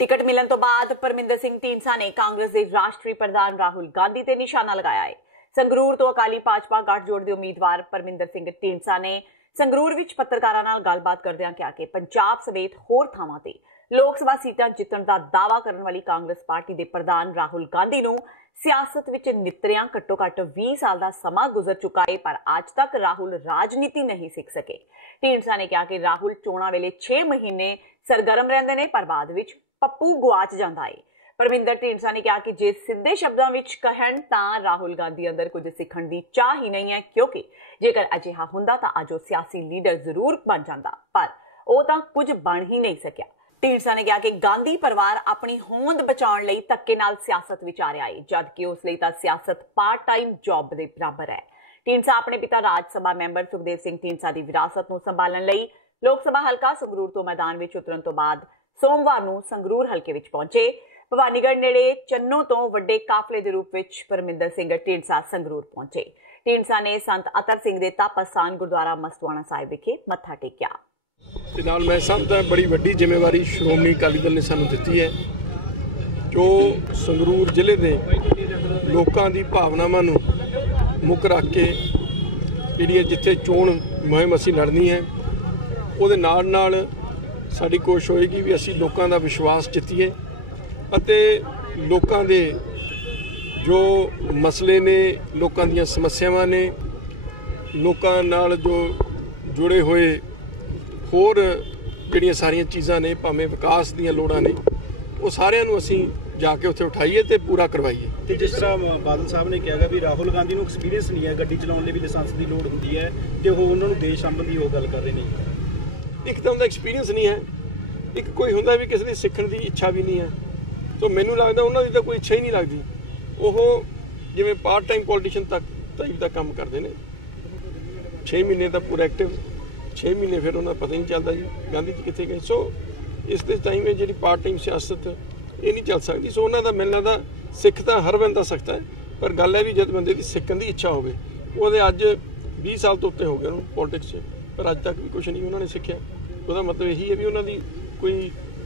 टिकट मिलन तो बाद परमिंदर सिंह ढींडसा ने कांग्रेस के राष्ट्रीय प्रधान राहुल गांधी ते निशाना लगाया है। संगरूर तो अकाली भाजपा गठजोड़ के उम्मीदवार परमिंदर सिंह ढींडसा ने संगरूर विच पत्रकारां नाल गलबात करदिआं कहा कि पंजाब समेत होर थावां ते लोक सभा सीटां जितण दा दावा करन वाली कांग्रेस पार्टी दे प्रधान राहुल गांधी नूं सियासत विच नितरिआं घट्टो घट्ट 20 साल दा समां गुजर चुका है, पर अज तक राहुल राजनीति नहीं सीख सके। ढींडसा ने कहा कि राहुल चोणां वेले 6 महीने सरगर्म रहिंदे ने, पर बाद विच पप्पू गुआच जांदा है। परमिंदर ढींडसा ने कहा कि जे सीधे शब्दों विच कहण तां राहुल गांधी अंदर कुछ सीखण दी चाह ही नहीं है, क्योंकि जेकर अजिहा हुंदा तां अज ओह सियासी लीडर जरूर बन जांदा, पर ओह तां कुछ बन ही नहीं सकिया। ढींडसा ने कहा कि गांधी परिवार अपनी होंद बचाउण लई धक्के नाल सियासत विच आ रहा है, जबकि उस लई तां सियासत पार्ट टाइम जॉब दे बराबर है। ढींडसा अपने पिता राज सभा मैंबर सुखदेव सिंह ढींडसा की विरासत नूं संभालण लई लोक सभा हलका संगरूर तो मैदान विच उतरन तो बाद सोमवार नूं संगरूर हलके विच पहुंचे। भवानीगढ़ नेड़े चन्नो तो वड्डे काफले के रूप में परमिंदर सिंह ढींडसा संगरूर पहुंचे। ढींडसा ने संत अतर सिंह के तप अस्थान गुरुद्वारा मस्तवाणा साहिब विखे मत्था टेकिया। मैं समझदा बड़ी वड्डी जिम्मेवारी श्रोमणी अकाली दल ने सानू दित्ती है, जो संगरूर जिले के लोगों की भावनावां नूं मुक रख के जिहड़ी जिथे चोण मुहिम असीं लड़नी है, उहदे नाल नाल साडी कोशिश होएगी भी असीं लोकां दा विश्वास जित्तीए ਅਤੇ ਲੋਕਾਂ ਦੇ जो मसले ने, लोकां ਦੀਆਂ समस्यावां ने, लोकां नाल जो जुड़े होए होर ਜਿਹੜੀਆਂ ਸਾਰੀਆਂ ਚੀਜ਼ਾਂ ਨੇ, ਭਾਵੇਂ ਵਿਕਾਸ ਦੀਆਂ ਲੋੜਾਂ ਨੇ, ਉਹ ਸਾਰਿਆਂ ਨੂੰ ਅਸੀਂ ਜਾ ਕੇ ਉੱਥੇ ਉਠਾਈਏ ਤੇ ਪੂਰਾ ਕਰਵਾਈਏ। ਤੇ ਜਿਸ ਤਰ੍ਹਾਂ ਬਾਦਲ ਸਾਹਿਬ ਨੇ ਕਿਹਾ ਵੀ ਰਾਹੁਲ ਗਾਂਧੀ ਨੂੰ ਐਕਸਪੀਰੀਅੰਸ ਨਹੀਂ ਹੈ, ਗੱਡੀ ਚਲਾਉਣ ਲਈ ਵੀ ਲਾਇਸੈਂਸ ਦੀ ਲੋੜ ਹੁੰਦੀ ਹੈ ਤੇ ਉਹ ਉਹਨਾਂ ਨੂੰ ਦੇਸ਼ ਸੰਬੰਧੀ ਉਹ ਗੱਲ ਕਰ ਰਹੇ ਨੇ। ਇੱਕ ਤਾਂ ਉਹਦਾ ਐਕਸਪੀਰੀਅੰਸ ਨਹੀਂ ਹੈ, ਇੱਕ ਕੋਈ ਹੁੰਦਾ ਵੀ ਕਿਸੇ ਦੀ ਸਿੱਖਣ ਦੀ ਇੱਛਾ ਵੀ ਨਹੀਂ ਹੈ। तो मैनू लगता उन्होंने तो कोई इच्छा ही नहीं लगती, वो जिमें पार्ट टाइम पॉलिटिशियन तक टाइप का काम करते हैं। 6 महीने तो पूरा एक्टिव, 6 महीने फिर उन्हें पता ही नहीं चलता जी गांधी जी कितने गए। सो इस टाइम में जी पार्ट टाइम सियासत ये नहीं चल सकती। सो उन्होंने मिलना तो सिख तो हर बंदा सकता है, पर गल है भी जब बंदे की सिखण की इच्छा हो, अज 20 साल तो उत्ते हो गए उन्होंने पॉलिटिक्स, पर अज तक भी कुछ नहीं उन्होंने सीखिया। उसका मतलब यही है भी उन्होंने कोई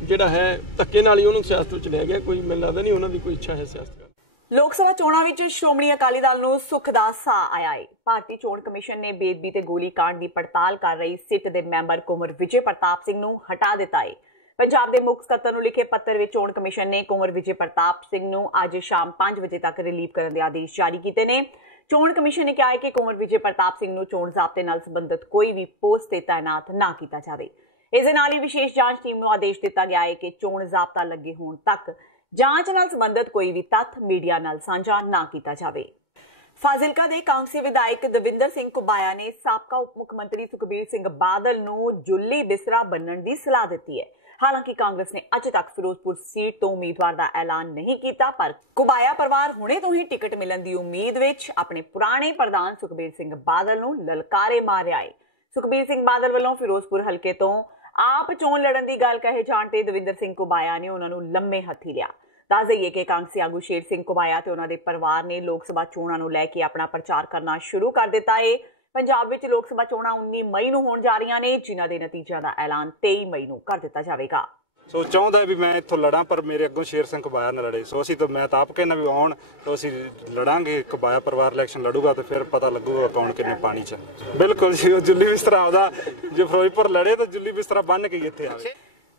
ਜਿਹੜਾ ਹੈ ਧੱਕੇ ਨਾਲ ਹੀ ਉਹਨੂੰ ਸਿਆਸਤ ਵਿੱਚ ਲੈ ਗਿਆ, ਕੋਈ ਮੈਨੂੰ ਲੱਗਦਾ ਨਹੀਂ ਉਹਨਾਂ ਦੀ ਕੋਈ ਇੱਛਾ ਹੈ ਸਿਆਸਤ ਕਰਨ। ਲੋਕ ਸਭਾ ਚੋਣਾਂ ਵਿੱਚ ਸ਼੍ਰੋਮਣੀ ਅਕਾਲੀ ਦਲ ਨੂੰ ਸੁੱਖ ਦਾ ਸਾਹ ਆਇਆ ਹੈ। ਭਾਰਤੀ ਚੋਣ ਕਮਿਸ਼ਨ ਨੇ ਬੇਦਬੀ ਤੇ ਗੋਲੀ ਕਾਂਡ ਦੀ ਪੜਤਾਲ ਕਰ ਰਹੀ ਸਿੱਟ ਦੇ ਮੈਂਬਰ ਕੁੰਵਰ ਵਿਜੇ ਪ੍ਰਤਾਪ ਸਿੰਘ ਨੂੰ ਹਟਾ ਦਿੱਤਾ ਹੈ। ਪੰਜਾਬ ਦੇ ਮੁੱਖ ਸਕੱਤਰ ਨੂੰ ਲਿਖੇ ਪੱਤਰ ਵਿੱਚ ਚੋਣ ਕਮਿਸ਼ਨ ਨੇ ਕੁੰਵਰ ਵਿਜੇ ਪ੍ਰਤਾਪ ਸਿੰਘ ਨੂੰ ਅੱਜ ਸ਼ਾਮ 5 ਵਜੇ ਤੱਕ ਰਿਲੀਵ ਕਰਨ ਦੇ ਆਦੇਸ਼ ਜਾਰੀ ਕੀਤੇ ਨੇ। ਚੋਣ ਕਮਿਸ਼ਨ ਨੇ ਕਿਹਾ ਹੈ ਕਿ ਕੁੰਵਰ ਵਿਜੇ ਪ੍ਰਤਾਪ ਸਿੰਘ ਨੂੰ ਚੋਣ ਜ਼ਾਬਤੇ ਨਾਲ ਸੰਬੰਧਿਤ ਕੋਈ ਵੀ ਪੋਸਟ ਤੇ ਤਾਇਨਾਤ ਨਾ ਕੀਤਾ ਜਾਵੇ। इस नाल ही विशेष जांच टीम को आदेश दिता गया है कि चोण जाब्ता लगे होने तक जांच नाल संबंधित कोई भी तत्थ मीडिया नाल साझा ना किया जाए। फाजिलका के कांगसी विधायक दविंदर सिंह घुबाया ने साबका उप मुख्यमंत्री सुखबीर सिंह बादल नूं जुल्ली बिसरा बनने की सलाह दी है। हालांकि कांग्रेस ने अज तक फिरोजपुर सीट तो उम्मीदवार का ऐलान नहीं किया, पर घुबाया परिवार हुणे तो ही टिकट मिलने की उम्मीद विच अपने पुराने प्रधान सुखबीर सिंह बादल नूं ललकारे मार रहा है। सुखबीर सिंह बादल वालों फिरोजपुर हल्के तो आप चोण लड़न की गल कहे जाण ते दविंदर सिंह घुबाया ने उन्होंने लम्मे हथी लिया। दस दईए कि कांगसी आगू शेर सिंह घुबाया ते उन्होंने परिवार ने लोक सभा चोणां नूं लैके अपना प्रचार करना शुरू कर दिता है। ਪੰਜਾਬ ਵਿੱਚ ਲੋਕ ਸਭਾ ਚੋਣਾਂ 19 ਮਈ ਨੂੰ ਹੋਣ ਜਾ ਰਹੀਆਂ ਨੇ, ਜਿਨ੍ਹਾਂ ਦੇ ਨਤੀਜਿਆਂ ਦਾ ਐਲਾਨ 23 ਮਈ ਨੂੰ ਕਰ ਦਿੱਤਾ ਜਾਵੇਗਾ। ਸੋ ਚਾਹੁੰਦਾ ਵੀ ਮੈਂ ਇੱਥੋਂ ਲੜਾਂ, ਪਰ ਮੇਰੇ ਅੱਗੋਂ ਸ਼ੇਰ ਸਿੰਘ ਕਬਾਇਆ ਨਾ ਲੜੇ। ਸੋ ਅਸੀਂ ਤਾਂ ਮੈਂ ਤਾਂ ਆਪ ਕਹਿੰਦਾ ਵੀ ਆਉਣ ਤਾਂ ਅਸੀਂ ਲੜਾਂਗੇ। ਕਬਾਇਆ ਪਰਿਵਾਰ ਇਲੈਕਸ਼ਨ ਲੜੂਗਾ ਤੇ ਫਿਰ ਪਤਾ ਲੱਗੂਗਾ ਕੌਣ ਕਿੰਨੇ ਪਾਣੀ 'ਚ। ਬਿਲਕੁਲ ਜੀ, ਉਹ ਜੁੱਲੀ ਬਿਸਤਰਾ ਆਉਂਦਾ ਜੇ ਫਿਰੋਜ਼ਪੁਰ ਲੜੇ ਤਾਂ ਜੁੱਲੀ ਬਿਸਤਰਾ ਬੰਨ ਕੇ ਇੱਥੇ ਆਵੇ।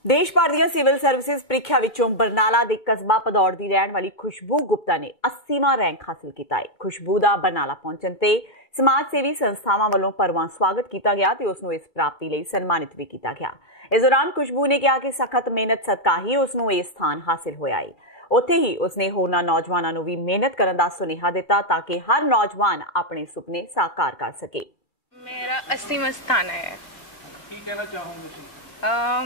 ਦੇਸ਼ ਭਰ ਦੀਆਂ ਸਿਵਲ ਸਰਵਿਸਿਜ਼ ਪ੍ਰੀਖਿਆ ਵਿੱਚੋਂ ਬਰਨਾਲਾ ਦੇ ਕਸਬਾ ਭਦੌੜ ਦੀ ਰਹਿਣ ਵਾਲੀ ਖੁਸ਼ਬੂ ਗੁਪਤਾ ਨੇ 80ਵਾਂ ਰੈਂਕ ਹਾਸਲ ਕੀਤਾ ਹੈ। ਖੁਸ਼ਬੂ ਦਾ ਬਰਨਾਲਾ ਪਹੁੰਚਣ ਤੇ ਸਮਾਜ ਸੇਵੀ ਸੰਸਥਾਵਾਂ ਵੱਲੋਂ ਭਰਵਾਂ ਸਵਾਗਤ ਕੀਤਾ ਗਿਆ ਤੇ ਉਸ ਨੂੰ ਇਸ ਪ੍ਰਾਪਤੀ ਲਈ ਸਨਮਾਨਿਤ ਵੀ ਕੀਤਾ ਗਿਆ। ਇਸ ਦੌਰਾਨ ਖੁਸ਼ਬੂ ਨੇ ਕਿਹਾ ਕਿ ਸਖਤ ਮਿਹਨਤ ਸਦਕਾ ਹੀ ਉਸ ਨੂੰ ਇਹ ਸਥਾਨ ਹਾਸਲ ਹੋਇਆ ਹੈ। ਉੱਥੇ ਹੀ ਉਸਨੇ ਹੋਰਨਾਂ ਨੌਜਵਾਨਾਂ ਨੂੰ ਵੀ ਮਿਹਨਤ ਕਰਨ ਦਾ ਸੁਨੇਹਾ ਦਿੱਤਾ ਤਾਂ ਕਿ ਹਰ ਨੌਜਵਾਨ ਆਪਣੇ ਸੁਪਨੇ ਸਾਕਾਰ ਕਰ ਸਕੇ। ਮੇਰਾ 80ਵਾਂ ਸਥਾਨ ਹੈ। ਕੀ ਕਹਿਣਾ ਚਾਹੋਗੇ ਤੁਸੀਂ?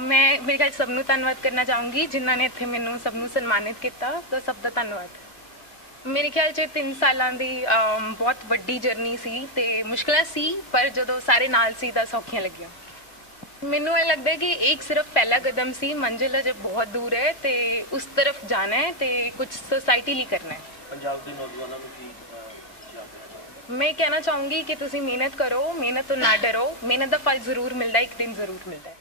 ਮੈਂ ਮੇਰੇ ਖਿਆਲ ਸਭ ਨੂੰ ਧੰਨਵਾਦ ਕਰਨਾ ਚਾਹੂੰਗੀ ਜਿਨ੍ਹਾਂ ਨੇ ਇੱਥੇ ਮੈਨੂੰ ਸਭ ਨੂੰ ਸਨਮਾਨਿਤ ਕੀਤਾ, ਤਾਂ ਸਭ ਦਾ ਧੰਨਵਾਦ। ਮੇਰੇ ਖਿਆਲ 'ਚ 3 ਸਾਲਾਂ ਦੀ ਬਹੁਤ ਵੱਡੀ ਜਰਨੀ ਸੀ ਤੇ ਮੁਸ਼ਕਲਾਂ ਸੀ, ਪਰ ਜਦੋਂ ਸਾਰੇ ਨਾਲ ਸੀ ਤਾਂ ਸੌਖੀਆਂ ਲੱਗੀਆਂ। ਮੈਨੂੰ ਇਹ ਲੱਗਦਾ ਕਿ ਇੱਕ ਸਿਰਫ ਪਹਿਲਾ ਕਦਮ ਸੀ, ਮੰਜ਼ਿਲ ਅਜੇ ਬਹੁਤ ਦੂਰ ਹੈ ਤੇ ਉਸ ਤਰਫ ਜਾਣਾ ਹੈ ਤੇ ਕੁਝ ਸੋਸਾਇਟੀ ਲਈ ਕਰਨਾ ਹੈ। ਪੰਜਾਬ ਦੇ ਨੌਜਵਾਨਾਂ ਨੂੰ ਕੀ ਮੈਂ ਕਹਿਣਾ ਚਾਹੂੰਗੀ ਕਿ ਤੁਸੀਂ ਮਿਹਨਤ ਕਰੋ, ਮਿਹਨਤ ਤੋਂ ਨਾ ਡਰੋ। ਮਿਹਨਤ ਦਾ ਫਲ ਜ਼ਰੂਰ ਮਿਲਦਾ, ਇੱਕ ਦਿਨ ਜ਼ਰੂਰ ਮਿਲਦਾ ਹੈ।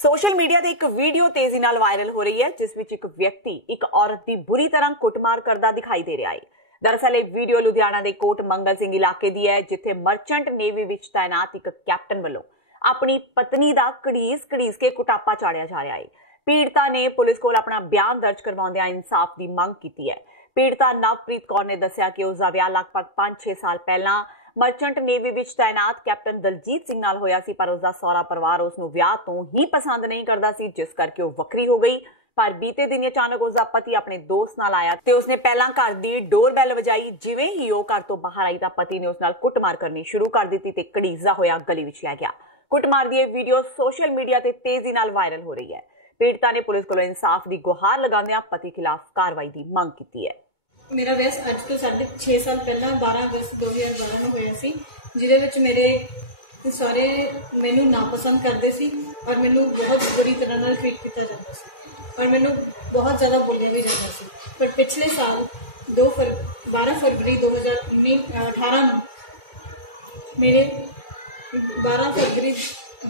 ਸੋਸ਼ਲ ਮੀਡੀਆ ਤੇ ਇੱਕ ਵੀਡੀਓ ਤੇਜ਼ੀ ਨਾਲ ਵਾਇਰਲ ਹੋ ਰਹੀ ਹੈ, ਜਿਸ ਵਿੱਚ ਇੱਕ ਵਿਅਕਤੀ ਇੱਕ ਔਰਤ ਦੀ ਬੁਰੀ ਤਰ੍ਹਾਂ ਕੁੱਟਮਾਰ ਕਰਦਾ ਦਿਖਾਈ ਦੇ ਰਿਹਾ ਹੈ। ਦਰਅਸਲ ਇਹ ਵੀਡੀਓ ਲੁਧਿਆਣਾ ਦੇ ਕੋਟ ਮੰਗਲ ਸਿੰਘ ਇਲਾਕੇ ਦੀ ਹੈ, ਜਿੱਥੇ ਮਰਚੈਂਟ ਨੇਵੀ ਵਿੱਚ ਤਾਇਨਾਤ ਇੱਕ ਕੈਪਟਨ ਵੱਲੋਂ ਆਪਣੀ ਪਤਨੀ ਦਾ ਘੜੀਸ ਕੇ ਕੁਟਾਪਾ ਚਾੜਿਆ ਜਾ ਰਿਹਾ ਹੈ। ਪੀੜਤਾ ਨੇ ਪੁਲਿਸ ਕੋਲ ਆਪਣਾ ਬਿਆਨ ਦਰਜ ਕਰਵਾਉਂਦਿਆਂ ਇਨਸਾਫ ਦੀ ਮੰਗ ਕੀਤੀ ਹੈ। ਪੀੜਤਾ ਨਵਪ੍ਰੀਤ ਕੌਰ ਨੇ ਦੱਸਿਆ ਕਿ ਉਸ ਦਾ ਵਿਆਹ ਲਗਭਗ 5-6 ਸਾਲ ਪਹਿਲਾਂ ਮਰਚੈਂਟ ਨੇਵੀ ਵਿੱਚ ਤਾਇਨਾਤ ਕੈਪਟਨ ਦਲਜੀਤ ਸਿੰਘ ਨਾਲ ਹੋਇਆ ਸੀ, ਪਰ ਉਸ ਦਾ ਸਹੁਰਾ ਪਰਿਵਾਰ ਉਸ ਨੂੰ ਵਿਆਹ ਤੋਂ ਹੀ ਪਸੰਦ ਨਹੀਂ ਕਰਦਾ ਸੀ, ਜਿਸ ਕਰਕੇ ਉਹ ਵੱਖਰੀ ਹੋ ਗਈ। ਪਰ ਬੀਤੇ ਦਿਨ ਅਚਾਨਕ ਉਸ ਦਾ ਪਤੀ ਆਪਣੇ ਦੋਸਤ ਨਾਲ ਆਇਆ ਤੇ ਉਸਨੇ ਪਹਿਲਾਂ ਘਰ ਦੀ ਡੋਰਬੈਲ ਵਜਾਈ। ਜਿਵੇਂ ਹੀ ਉਹ ਘਰ ਤੋਂ ਬਾਹਰ ਆਈ ਤਾਂ ਪਤੀ ਨੇ ਉਸ ਨਾਲ ਕੁੱਟਮਾਰ ਕਰਨੀ ਸ਼ੁਰੂ ਕਰ ਦਿੱਤੀ ਤੇ ਘੜੀਸਦਾ ਹੋਇਆ ਗਲੀ ਵਿੱਚ ਲੈ ਗਿਆ। ਕੁੱਟਮਾਰ ਦੀ ਇਹ ਵੀਡੀਓ ਸੋਸ਼ਲ ਮੀਡੀਆ ਤੇ ਤੇਜ਼ੀ ਨਾਲ ਵਾਇਰਲ ਹੋ ਰਹੀ ਹੈ। ਪੀੜਤਾ ਨੇ ਪੁਲਿਸ ਕੋਲੋਂ ਇਨਸਾਫ ਦੀ ਗੁਹਾਰ ਲਗਾਉਂਦਿਆਂ ਪਤੀ ਖਿਲਾਫ ਕਾਰਵਾਈ ਦੀ ਮੰਗ ਕੀਤੀ ਹੈ। ਮੇਰਾ ਵਿਆਹ ਅੱਜ ਤੋਂ 6 ਸਾਲ ਪਹਿਲਾਂ 12 ਅਗਸਤ 2012 ਨੂੰ ਹੋਇਆ ਸੀ, ਜਿਹਦੇ ਵਿੱਚ ਮੇਰੇ ਸਾਰੇ ਮੈਨੂੰ ਨਾਪਸੰਦ ਕਰਦੇ ਸੀ ਔਰ ਮੈਨੂੰ ਬਹੁਤ ਬੁਰੀ ਤਰ੍ਹਾਂ ਨਾਲ ਟ੍ਰੀਟ ਕੀਤਾ ਜਾਂਦਾ ਸੀ ਔਰ ਮੈਨੂੰ ਬਹੁਤ ਜ਼ਿਆਦਾ ਬੋਲਿਆ ਵੀ ਜਾਂਦਾ ਸੀ। ਪਰ ਪਿਛਲੇ ਸਾਲ 12 ਫਰਵਰੀ 2018 ਨੂੰ ਮੇਰੇ 12 ਫਰਵਰੀ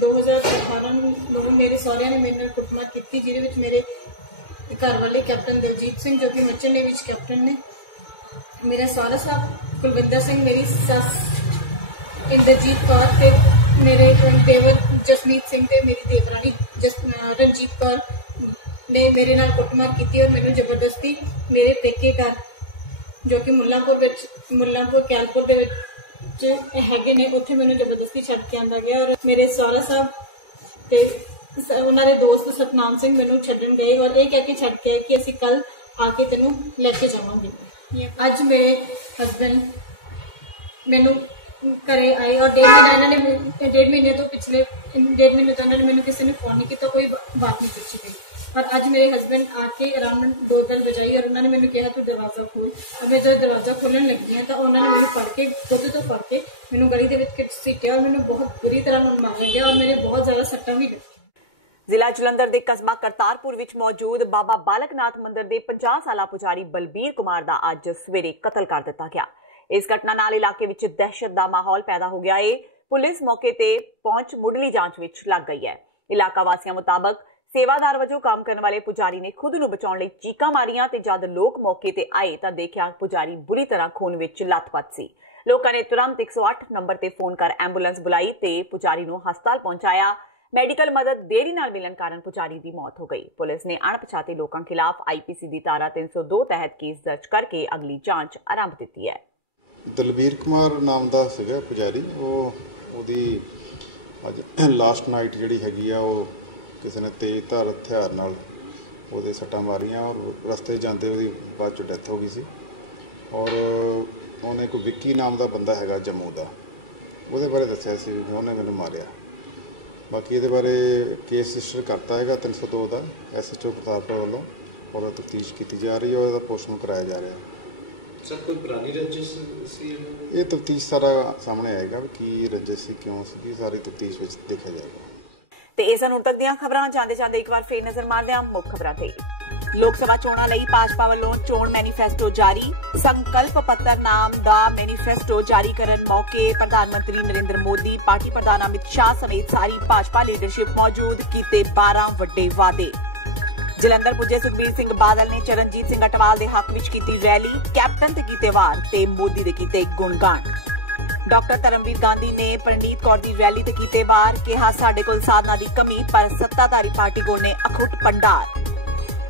2018 ਨੂੰ ਮੇਰੇ ਸਹੁਰਿਆਂ ਨੇ ਮੇਰੇ ਨਾਲ ਕੁੱਟਮਾਰ ਕੀਤੀ, ਜਿਹਦੇ ਵਿੱਚ ਮੇਰੇ ਘਰ ਵਾਲੇ ਕੈਪਟਨ ਦਲਜੀਤ ਸਿੰਘ ਜੋ ਕਿ ਮਰਚੈਂਟ ਨੇਵੀ ਵਿੱਚ ਕੈਪਟਨ ਨੇ, ਮੇਰਾ ਸਹੁਰਾ ਸਾਹਿਬ ਕੁਲਵਿੰਦਰ ਸਿੰਘ, ਮੇਰੀ ਸੱਸ ਇੰਦਰਜੀਤ ਕੌਰ ਤੇ ਮੇਰੇ ਦੇਵਰ ਜਸਮੀਤ ਸਿੰਘ ਤੇ ਮੇਰੀ ਦੇਵਰਾਣੀ ਰਣਜੀਤ ਕੌਰ ਨੇ ਮੇਰੇ ਨਾਲ ਕੁੱਟਮਾਰ ਕੀਤੀ ਔਰ ਮੈਨੂੰ ਜ਼ਬਰਦਸਤੀ ਮੇਰੇ ਪੇਕੇ ਘਰ ਜੋ ਕਿ ਮੁੱਲਾਂਪੁਰ ਕੈਲਪੁਰ ਦੇ ਵਿੱਚ ਹੈਗੇ ਨੇ, ਉੱਥੇ ਮੈਨੂੰ ਜ਼ਬਰਦਸਤੀ ਛੱਡ ਕੇ ਆਂਦਾ ਗਿਆ ਔਰ ਮੇਰੇ ਸਹੁਰਾ ਸਾਹਿਬ ਤੇ ਉਹਨਾਂ ਦੇ ਦੋਸਤ ਸਤਨਾਮ ਸਿੰਘ ਮੈਨੂੰ ਛੱਡਣ ਗਏ ਔਰ ਇਹ ਕਹਿ ਕੇ ਛੱਡ ਕੇ ਕਿ ਅਸੀਂ ਕੱਲ ਆ ਕੇ ਤੈਨੂੰ ਲੈ ਕੇ ਜਾਵਾਂਗੇ। ਅੱਜ ਮੇਰੇ ਹਸਬੈਂਡ ਮੈਨੂੰ ਘਰੇ ਆਏ ਔਰ 1.5 ਮਹੀਨੇ ਤੋਂ ਪਿਛਲੇ 1.5 ਮਹੀਨੇ ਤੋਂ ਉਹਨਾਂ ਨੇ ਮੈਨੂੰ ਕਿਸੇ ਨੇ ਫੋਨ ਨਹੀਂ ਕੀਤਾ, ਕੋਈ ਬਾਤ ਨਹੀਂ ਪੁੱਛੀ ਗਈ। ਪਰ ਅੱਜ ਮੇਰੇ ਹਸਬੈਂਡ ਆ ਕੇ ਆਰਾਮ ਨਾਲ ਡੋਰਬੈਲ ਵਜਾਈ ਔਰ ਉਹਨਾਂ ਨੇ ਮੈਨੂੰ ਕਿਹਾ ਤੂੰ ਦਰਵਾਜ਼ਾ ਖੋਲ। ਮੈਂ ਜਦੋਂ ਦਰਵਾਜ਼ਾ ਖੋਲਣ ਲੱਗੀ ਹਾਂ ਤਾਂ ਉਹਨਾਂ ਨੇ ਮੈਨੂੰ ਫੜ ਕੇ ਤੋਂ ਫੜ ਕੇ ਮੈਨੂੰ ਗਲੀ ਦੇ ਵਿੱਚ ਸਿੱਟਿਆ ਔਰ ਮੈਨੂੰ ਬਹੁਤ ਬੁਰੀ ਤਰ੍ਹਾਂ ਨਾਲ ਮਾਰਿਆ ਗਿਆ ਔਰ ਮੇਰੇ ਬਹੁਤ ਜ਼ਿਆਦਾ ਸੱਟਾਂ ਵੀ ਲੱਗੀਆਂ। ਜ਼ਿਲ੍ਹਾ ਜਲੰਧਰ ਦੇ ਕਸਬਾ ਕਰਤਾਰਪੁਰ ਵਿੱਚ ਮੌਜੂਦ ਬਾਬਾ ਬਾਲਕ ਨਾਥ ਮੰਦਿਰ ਦੇ 50 ਸਾਲਾ ਪੁਜਾਰੀ ਬਲਬੀਰ ਕੁਮਾਰ ਦਾ ਅੱਜ ਸਵੇਰੇ ਕਤਲ ਕਰ ਦਿੱਤਾ ਗਿਆ। ਇਸ ਘਟਨਾ ਨਾਲ ਇਲਾਕੇ ਵਿੱਚ ਦਹਿਸ਼ਤ ਦਾ ਮਾਹੌਲ ਪੈਦਾ ਹੋ ਗਿਆ ਹੈ। ਪੁਲਿਸ ਮੌਕੇ ਤੇ ਪਹੁੰਚ ਮੁੱਢਲੀ ਜਾਂਚ ਵਿੱਚ ਲੱਗ ਗਈ ਹੈ। ਇਲਾਕਾ ਵਾਸੀਆਂ ਮੁਤਾਬਕ ਸੇਵਾਦਾਰ ਵਜੋਂ ਕੰਮ ਕਰਨ ਵਾਲੇ ਪੁਜਾਰੀ ਨੇ ਖੁਦ ਨੂੰ ਬਚਾਉਣ ਲਈ ਚੀਕਾਂ ਮਾਰੀਆਂ ਤੇ ਜਦ ਲੋਕ ਮੌਕੇ ਤੇ ਆਏ ਤਾਂ ਦੇਖਿਆ ਪੁਜਾਰੀ ਬੁਰੀ ਤਰ੍ਹਾਂ ਖੂਨ ਵਿੱਚ ਲੱਥਪੱਥ ਸੀ। ਲੋਕਾਂ ਨੇ ਤੁਰੰਤ 108 ਨੰਬਰ ਤੇ ਫੋਨ ਕਰ ਐਂਬੂਲੈਂਸ ਬੁਲਾਈ ਤੇ ਪੁਜਾਰੀ ਨੂੰ ਹਸਪਤਾਲ ਪਹੁੰਚਾਇਆ। ਮੈਡੀਕਲ ਮਦਦ ਦੇਰੀ ਨਾਲ ਮਿਲਣ ਕਾਰਨ ਪੁਜਾਰੀ ਦੀ ਮੌਤ ਹੋ ਗਈ। ਪੁਲਿਸ ਨੇ ਅਣਪਛਾਤੇ ਲੋਕਾਂ ਖਿਲਾਫ ਆਈਪੀਸੀ ਦੀ ਧਾਰਾ 302 ਤਹਿਤ ਕੇਸ ਦਰਜ ਕਰਕੇ ਅਗਲੀ ਜਾਂਚ ਆਰੰਭ ਦਿੱਤੀ ਹੈ। ਦਲਬੀਰ ਕੁਮਾਰ ਨਾਮ ਦਾ ਸੀਗਾ ਪੁਜਾਰੀ, ਉਹਦੀ ਅੱਜ ਲਾਸਟ ਨਾਈਟ ਜਿਹੜੀ ਹੈਗੀ ਆ ਉਹ ਕਿਸੇ ਨੇ ਤੇਜ਼ਧਾਰ ਹਥਿਆਰ ਨਾਲ ਉਹਦੇ ਸੱਟਾਂ ਮਾਰੀਆਂ ਔਰ ਰਸਤੇ ਜਾਂਦੇ ਉਹਦੀ ਬਾਅਦ 'ਚ ਡੈਥ ਹੋ ਗਈ ਸੀ। ਔਰ ਉਹਨੇ ਕੋਈ ਵਿੱਕੀ ਨਾਮ ਦਾ ਬੰਦਾ ਹੈਗਾ ਜੰਮੂ ਦਾ, ਉਹਦੇ ਬਾਰੇ ਦੱਸਿਆ ਸੀ ਵੀ ਉਹਨੇ ਮੈਨੂੰ ਮਾਰਿਆ। ਬਾਕੀ ਇਹਦੇ ਬਾਰੇ ਕੇਸ ਰਜਿਸਟਰ ਕਰਤਾ ਹੈਗਾ 302 ਦਾ SHO ਪ੍ਰਤਾਪਗੜ੍ਹ ਵੱਲੋਂ ਔਰ ਤਫਤੀਸ਼ ਕੀਤੀ ਜਾ ਰਹੀ ਹੈ ਔਰ ਇਹਦਾ ਪੋਸਟਮਾਰਟਮ ਕਰਾਇਆ ਜਾ ਰਿਹਾ। ਸਰ ਕੋਈ ਪੁਰਾਣੀ ਰੰਜਿਸ਼ ਸੀ? ਇਹ ਤਫਤੀਸ਼ ਸਾਰਾ ਸਾਹਮਣੇ ਆਏਗਾ ਵੀ ਕੀ ਰੰਜਿਸ਼ ਸੀ, ਕਿਉਂ ਸੀ, ਸਾਰੀ ਤਫਤੀਸ਼ ਵਿੱਚ ਦੇਖਿਆ ਜਾਏਗਾ। ਤੇ ਇਹ ਸਨ ਹੁਣ ਤੱਕ ਦੀਆਂ ਖਬਰਾਂ। ਜਾਂਦੇ ਇੱਕ ਵਾਰ ਫੇਰ ਨਜ਼ਰ ਮਾਰਦੇ ਹਾਂ ਮੁੱਖ ਖਬਰਾਂ ਤੇ। ਲੋਕ ਸਭਾ ਚੋਣਾਂ ਲਈ ਭਾਜਪਾ ਵੱਲੋਂ ਚੋਣ ਮੈਨੀਫੈਸਟੋ ਜਾਰੀ। ਸੰਕਲਪ ਪੱਤਰ ਨਾਮ ਦਾ ਮੈਨੀਫੈਸਟੋ ਜਾਰੀ ਕਰਨ ਮੌਕੇ ਪ੍ਰਧਾਨ ਮੰਤਰੀ ਨਰਿੰਦਰ ਮੋਦੀ, ਪਾਰਟੀ ਪ੍ਰਧਾਨ ਅਮਿਤ ਸ਼ਾਹ ਸਮੇਤ ਸਾਰੀ ਭਾਜਪਾ ਲੀਡਰਸ਼ਿਪ ਮੌਜੂਦ। ਕੀਤੇ 12 ਵੱਡੇ ਵਾਅਦੇ। ਜਲੰਧਰ ਪੁੱਜੇ ਸੁਖਬੀਰ ਸਿੰਘ ਬਾਦਲ ਨੇ ਚਰਨਜੀਤ ਸਿੰਘ ਅਟਵਾਲ ਦੇ ਹੱਕ ਵਿੱਚ ਕੀਤੀ ਰੈਲੀ। ਕੈਪਟਨ ਤੇ ਕੀਤੇ ਵਾਰ ਤੇ ਮੋਦੀ ਦੇ ਕੀਤੇ ਗੁਣਗਾਨ। ਡਾਕਟਰ ਧਰਮਵੀਰ ਗਾਂਧੀ ਨੇ ਪ੍ਰਨੀਤ ਕੌਰ ਦੀ ਰੈਲੀ ਤੇ ਕੀਤੇ ਵਾਰ। ਕਿਹਾ ਸਾਡੇ ਕੋਲ ਸਾਧਨਾਂ ਦੀ ਕਮੀ ਪਰ ਸੱਤਾਧਾਰੀ ਪਾਰਟੀ ਕੋਲ ਨੇ ਅਖੁੱਟ ਭੰਡਾਰ।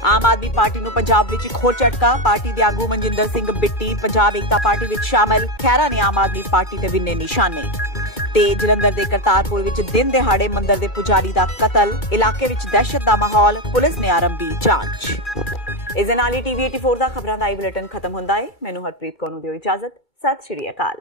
ਆਮ ਆਦਮੀ ਪਾਰਟੀ ਨੂੰ ਪੰਜਾਬ ਵਿੱਚ ਇੱਕ ਹੋਰ ਝਟਕਾ। ਪਾਰਟੀ ਦੇ ਆਗੂ ਮਨਜਿੰਦਰ ਸਿੰਘ ਬਿੱਟੀ ਪੰਜਾਬ ਏਕਤਾ ਪਾਰਟੀ ਵਿੱਚ ਸ਼ਾਮਲ। ਖਹਿਰਾ ਨੇ ਆਮ ਆਦਮੀ ਪਾਰਟੀ ਤੇ ਵਿੰਨੇ ਨਿਸ਼ਾਨੇ। ਤੇ ਜਲੰਧਰ ਦੇ ਕਰਤਾਰਪੁਰ ਵਿੱਚ ਦਿਨ ਦਿਹਾੜੇ ਮੰਦਰ ਦੇ ਪੁਜਾਰੀ ਦਾ ਕਤਲ। ਇਲਾਕੇ ਵਿੱਚ ਦਹਿਸ਼ਤ ਦਾ ਮਾਹੌਲ। ਪੁਲਿਸ ਨੇ ਆਰੰਭੀ ਜਾਂਚ। ਇਸ ਦੇ ਨਾਲ ਹੀ TV 84 ਦਾ ਖਬਰਾਂ ਦਾ ਬੁਲੇਟਿਨ ਖਤਮ ਹੁੰਦਾ ਹੈ। ਮੈਨੂੰ ਹਰਪ੍ਰੀਤ ਕੌਰ ਨੂੰ ਦਿਓ ਇਜਾਜ਼ਤ। ਸਤਿ ਸ਼੍ਰੀ ਅਕਾਲ।